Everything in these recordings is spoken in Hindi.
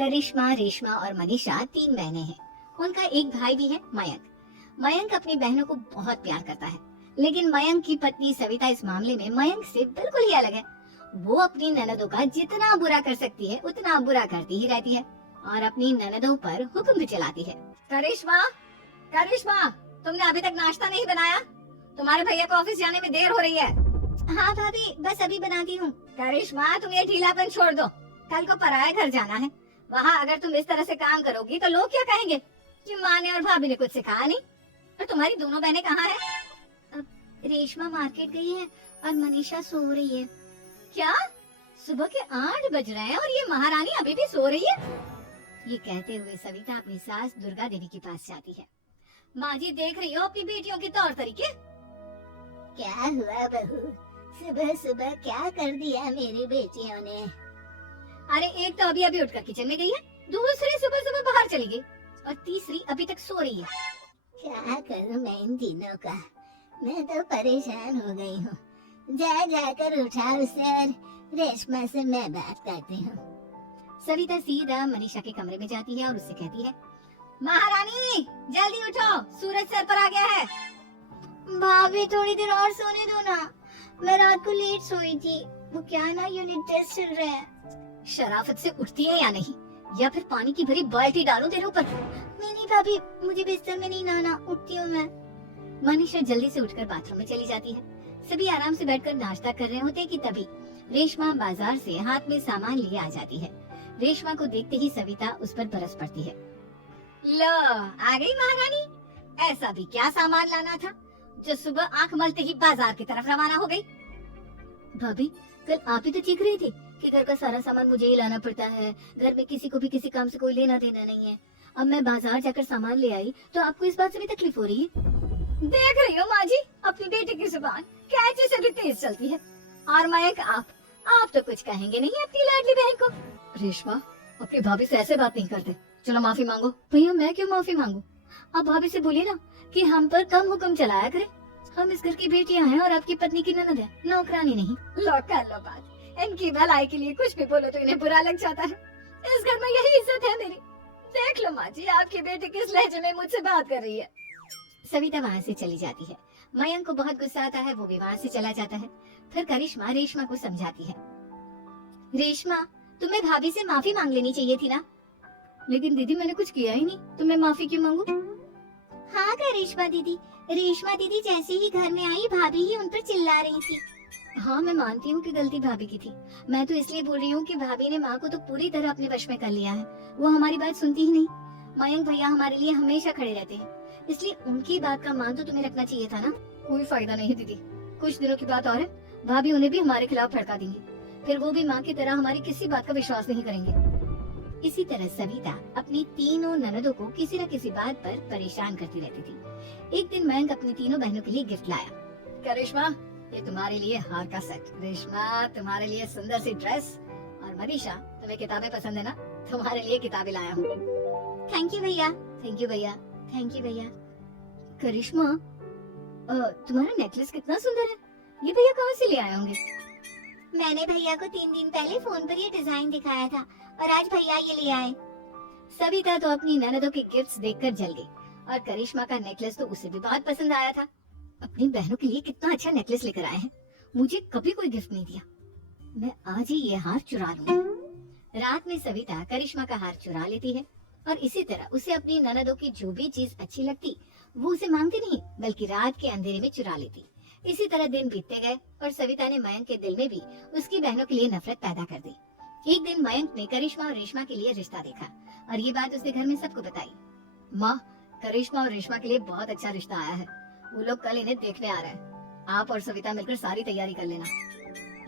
करिश्मा, रेशमा और मनीषा 3 बहनें हैं। उनका एक भाई भी है, मयंक। मयंक अपनी बहनों को बहुत प्यार करता है, लेकिन मयंक की पत्नी सविता इस मामले में मयंक से बिल्कुल ही अलग है। वो अपनी ननदों का जितना बुरा कर सकती है उतना बुरा करती ही रहती है और अपनी ननदों पर हुक्म भी चलाती है। करिश्मा, करिश्मा, तुमने अभी तक नाश्ता नहीं बनाया? तुम्हारे भैया को ऑफिस जाने में देर हो रही है। हाँ भाभी, बस अभी बनाती हूँ। करिश्मा, तुम ये ढीलापन छोड़ दो। कल को पराये घर जाना है। वहाँ अगर तुम इस तरह से काम करोगी तो लोग क्या कहेंगे कि माँ ने और भाभी ने कुछ सिखाया नहीं। और तुम्हारी दोनों बहनें कहाँ हैं? रेशमा मार्केट गई है और मनीषा सो रही है। क्या? सुबह के 8 बज रहे हैं और ये महारानी अभी भी सो रही है? ये कहते हुए सविता अपनी सास दुर्गा देवी के पास जाती है। माँ जी, देख रही हो अपनी बेटियों के तौर तरीके? क्या हुआ बहू, सुबह सुबह क्या कर दिया मेरी बेटियों ने? अरे एक तो अभी अभी उठकर किचन में गई है, दूसरी सुबह सुबह बाहर चली गई और तीसरी अभी तक सो रही है। क्या करूं मैं इन तीनों का, मैं तो परेशान हो गई हूँ। जा जाकर उठा उसे और रेशमा से मैं बात करती हूँ। सविता सीधा मनीषा के कमरे में जाती है और उससे कहती है, महारानी जल्दी उठो, सूरज सर पर आ गया है। भाभी थोड़ी देर और सोने दो ना, मैं रात को लेट सोई थी। वो क्या है ना, यूनिट टेस्ट चल रहा है। शराफत से उठती है या नहीं, या फिर पानी की भरी बाल्टी डालूं तेरे ऊपर? नहीं भाभी, मुझे बिस्तर में नहीं नहाना, उठती हूँ मैं। मनीषा जल्दी से उठकर बाथरूम में चली जाती है। सभी आराम से बैठकर नाश्ता कर रहे होते कि तभी रेशमा बाजार से हाथ में सामान लिए आ जाती है। रेशमा को देखते ही सविता उस पर बरस पड़ती है। लो, आ गई महारानी। ऐसा भी क्या सामान लाना था जो सुबह आंख मलते ही बाजार की तरफ रवाना हो गई? भाभी, कल आप ही तो चीख रही थी कि घर का सारा सामान मुझे ही लाना पड़ता है, घर में किसी को भी किसी काम से कोई लेना देना नहीं है। अब मैं बाजार जाकर सामान ले आई तो आपको इस बात से भी तकलीफ हो रही है? देख रही हो माँ जी, अपनी बेटी की जुबान कैंची से भी तेज चलती है। और मयंक, आप तो कुछ कहेंगे नहीं अपनी लाडली बहन को? रेशमा, अपनी भाभी से ऐसे बात नहीं करते, चलो माफी मांगो। भैया, मैं क्यों माफी मांगू? आप भाभी से बोलिए ना कि हम पर कम हुक्म चलाया करे। हम इस घर की बेटियां हैं और आपकी पत्नी की ननद है, नौकरानी नहीं। लो कर लो बात, इनकी भलाई के लिए कुछ भी बोलो तो इन्हें बुरा लग जाता है। इस घर में यही इज्जत है मेरी। देख लो माँ जी, आपकी बेटी किस लहजे में मुझसे बात कर रही है। सविता वहाँ से चली जाती है। मयंक को बहुत गुस्सा आता है, वो भी वहाँ से चला जाता है। फिर करिश्मा रेशमा को समझाती है, रेशमा, तुम्हें भाभी से माफी मांग लेनी चाहिए थी ना। लेकिन दीदी, मैंने कुछ किया ही नहीं, तो मैं माफी क्यों मांगू? हाँ करिश्मा दीदी, रेशमा दीदी जैसे ही घर में आई भाभी ही उन पर चिल्ला रही थी। हाँ, मैं मानती हूँ कि गलती भाभी की थी। मैं तो इसलिए बोल रही हूँ कि भाभी ने माँ को तो पूरी तरह अपने वश में कर लिया है। वो हमारी बात सुनती ही नहीं। मयंक भैया हमारे लिए हमेशा खड़े रहते हैं, इसलिए उनकी बात का मान तो तुम्हें रखना चाहिए था ना। कोई फायदा नहीं दीदी, कुछ दिनों की बात और है, भाभी उन्हें भी हमारे खिलाफ भड़का देंगी। फिर वो भी माँ की तरह हमारी किसी बात का विश्वास नहीं करेंगे। इसी तरह सविता अपनी तीनों ननदों को किसी न किसी बात पर परेशान करती रहती थी। एक दिन मयंक अपनी तीनों बहनों के लिए गिफ्ट लाया। करिश्मा, ये तुम्हारे लिए हार का सेट। रेशमा, तुम्हारे लिए सुंदर सी ड्रेस। और मनीषा, तुम्हें किताबें पसंद है ना, तुम्हारे लिए किताबें लाया हूँ। थैंक यू भैया, थैंक यू भैया, थैंक यू भैया। करिश्मा, तुम्हारा नेकलेस कितना सुंदर है, ये भैया कहाँ से ले आए होंगे? मैंने भैया को 3 दिन पहले फोन पर ये डिजाइन दिखाया था और आज भैया ये ले आए। सविता तो अपनी ननदों के गिफ्ट्स देखकर जल गई और करिश्मा का नेकलेस तो उसे भी बहुत पसंद आया था। अपनी बहनों के लिए कितना अच्छा नेकलेस लेकर आए हैं, मुझे कभी कोई गिफ्ट नहीं दिया। मैं आज ही ये हार चुरा लूंगी। रात में सविता करिश्मा का हार चुरा लेती है और इसी तरह उसे अपनी ननदों की जो भी चीज अच्छी लगती वो उसे मांगती नहीं, बल्कि रात के अंधेरे में चुरा लेती। इसी तरह दिन बीतते गए और सविता ने मयंक के दिल में भी उसकी बहनों के लिए नफरत पैदा कर दी। एक दिन मयंक ने करिश्मा और रेशमा के लिए रिश्ता देखा और ये बात उसने घर में सबको बताई। माँ, करिश्मा और रेशमा के लिए बहुत अच्छा रिश्ता आया है, वो लोग कल इन्हें देखने आ रहे हैं। आप और सविता मिलकर सारी तैयारी कर लेना।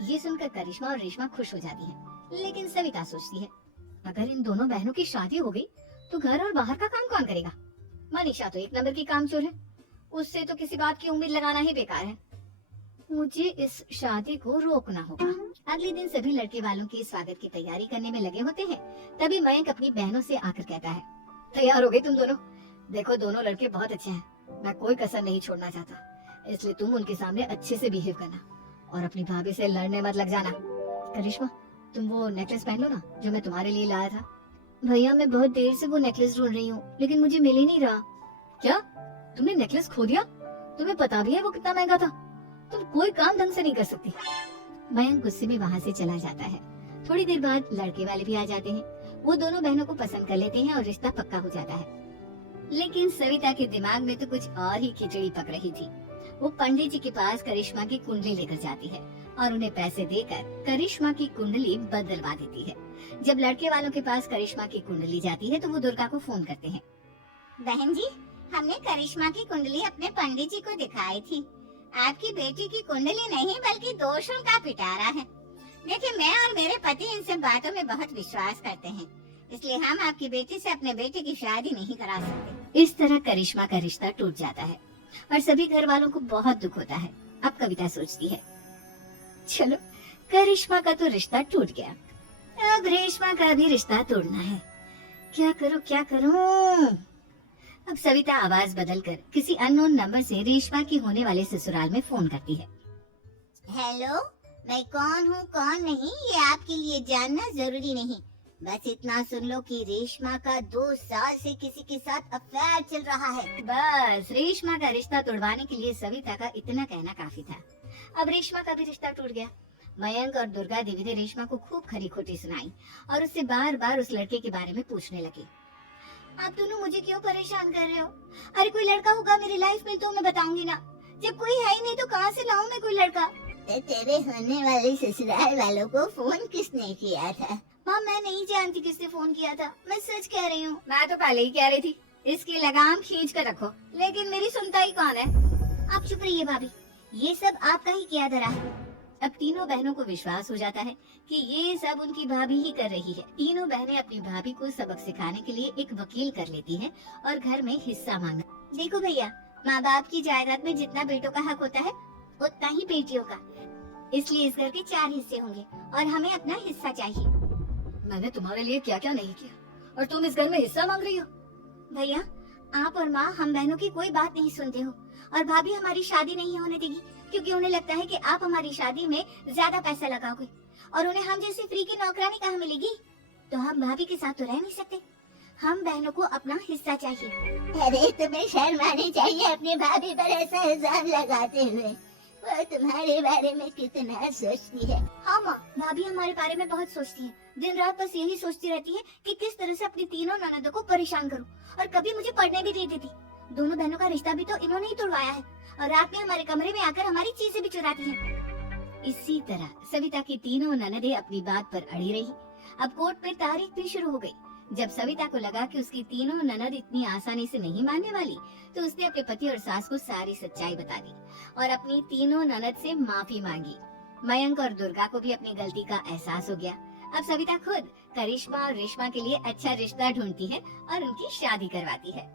ये सुनकर करिश्मा और रेशमा खुश हो जाती है, लेकिन सविता सोचती है, अगर इन दोनों बहनों की शादी हो गई तो घर और बाहर का काम कौन करेगा? मनीषा तो 1 नंबर की कामचोर है, उससे तो किसी बात की उम्मीद लगाना ही बेकार है। मुझे इस शादी को रोकना होगा। अगले दिन सभी लड़के वालों के स्वागत की तैयारी करने में लगे होते हैं। तभी मयंक अपनी बहनों से आकर कहता है, तैयार हो गई तुम दोनों? देखो, दोनों लड़के बहुत अच्छे हैं, मैं कोई कसर नहीं छोड़ना चाहता, इसलिए तुम उनके सामने अच्छे से बिहेव करना और अपनी भाभी से लड़ने मत लग जाना। करिश्मा, तुम वो नेकलेस पहन लो ना जो मैं तुम्हारे लिए लाया था। भैया मैं बहुत देर से वो नेकलेस ढूंढ रही हूँ लेकिन मुझे मिल ही नहीं रहा। क्या तुमने नेकलेस खो दिया? तुम्हें पता भी है वो कितना महंगा था? तुम कोई काम ढंग से नहीं कर सकती। मयंक गुस्से में वहाँ से चला जाता है। थोड़ी देर बाद लड़के वाले भी आ जाते हैं। वो दोनों बहनों को पसंद कर लेते हैं और रिश्ता पक्का हो जाता है। लेकिन सविता के दिमाग में तो कुछ और ही खिचड़ी पक रही थी। वो पंडित जी के पास करिश्मा की कुंडली लेकर जाती है और उन्हें पैसे देकर करिश्मा की कुंडली बदलवा देती है। जब लड़के वालों के पास करिश्मा की कुंडली जाती है तो वो दुर्गा को फोन करते हैं। बहन जी, हमने करिश्मा की कुंडली अपने पंडित जी को दिखाई थी। आपकी बेटी की कुंडली नहीं बल्कि दोषों का पिटारा है। देखिए, मैं और मेरे पति इन सब बातों में बहुत विश्वास करते हैं, इसलिए हम आपकी बेटी से अपने बेटे की शादी नहीं करा सकते। इस तरह करिश्मा का रिश्ता टूट जाता है और सभी घर वालों को बहुत दुख होता है। अब कविता सोचती है, चलो करिश्मा का तो रिश्ता टूट गया, अब रेशमा का भी रिश्ता तोड़ना है। क्या करूं? अब सविता आवाज बदलकर किसी अननोन नंबर से रेशमा की होने वाले ससुराल में फोन करती है। हेलो, मैं कौन हूँ कौन नहीं ये आपके लिए जानना जरूरी नहीं। बस इतना सुन लो कि रेशमा का 2 साल से किसी के साथ अफेयर चल रहा है। बस रेशमा का रिश्ता तोड़वाने के लिए सविता का इतना कहना काफी था। अब रेशमा का भी रिश्ता टूट गया। मयंक और दुर्गा देवी ने रेशमा को खूब खरी खोटी सुनाई और उससे बार बार उस लड़के के बारे में पूछने लगी। आप दोनों मुझे क्यों परेशान कर रहे हो? अरे कोई लड़का होगा मेरी लाइफ में तो मैं बताऊंगी ना। जब कोई है ही नहीं तो कहाँ से लाऊं मैं कोई लड़का? तेरे होने वाले ससुराल वालों को फोन किसने किया था? माँ मैं नहीं जानती किसने फोन किया था, मैं सच कह रही हूँ। मैं तो पहले ही कह रही थी इसकी लगाम खींच कर रखो, लेकिन मेरी सुनता ही कौन है? आप चुप रहिए भाभी, ये सब आपका ही किया धरा है। अब तीनों बहनों को विश्वास हो जाता है कि ये सब उनकी भाभी ही कर रही है। तीनों बहनें अपनी भाभी को सबक सिखाने के लिए एक वकील कर लेती हैं और घर में हिस्सा मांगा। देखो भैया, माँ बाप की जायदाद में जितना बेटों का हक होता है उतना ही बेटियों का, इसलिए इस घर के 4 हिस्से होंगे और हमें अपना हिस्सा चाहिए। मैंने तुम्हारे लिए क्या क्या नहीं किया और तुम इस घर में हिस्सा मांग रही हो? भैया, आप और माँ हम बहनों की कोई बात नहीं सुनते हो और भाभी हमारी शादी नहीं होने देगी क्योंकि उन्हें लगता है कि आप हमारी शादी में ज्यादा पैसा लगाओगे और उन्हें हम जैसी फ्री की नौकरानी कहाँ मिलेगी। तो हम भाभी के साथ तो रह नहीं सकते, हम बहनों को अपना हिस्सा चाहिए। अरे तुम्हें शर्म आनी चाहिए अपनी भाभी पर ऐसा इल्जाम लगाते हुए। वो तुम्हारे बारे में कितना सोचती है। हाँ माँ, भाभी हमारे बारे में बहुत सोचती है। दिन रात बस यही सोचती रहती है कि किस तरह से अपनी तीनों ननदों को परेशान करूं और कभी मुझे पढ़ने भी नहीं देती। दोनों बहनों का रिश्ता भी तो इन्होंने ही तोड़वाया है और रात में हमारे कमरे में आकर हमारी चीजें भी चुराती हैं। इसी तरह सविता की तीनों ननदें अपनी बात पर अड़ी रही। अब कोर्ट में तारीख भी शुरू हो गई। जब सविता को लगा कि उसकी तीनों ननद इतनी आसानी से नहीं मानने वाली, तो उसने अपने पति और सास को सारी सच्चाई बता दी और अपनी तीनों ननद से माफी मांगी। मयंक और दुर्गा को भी अपनी गलती का एहसास हो गया। अब सविता खुद करिश्मा और रेशमा के लिए अच्छा रिश्ता ढूंढती है और उनकी शादी करवाती है।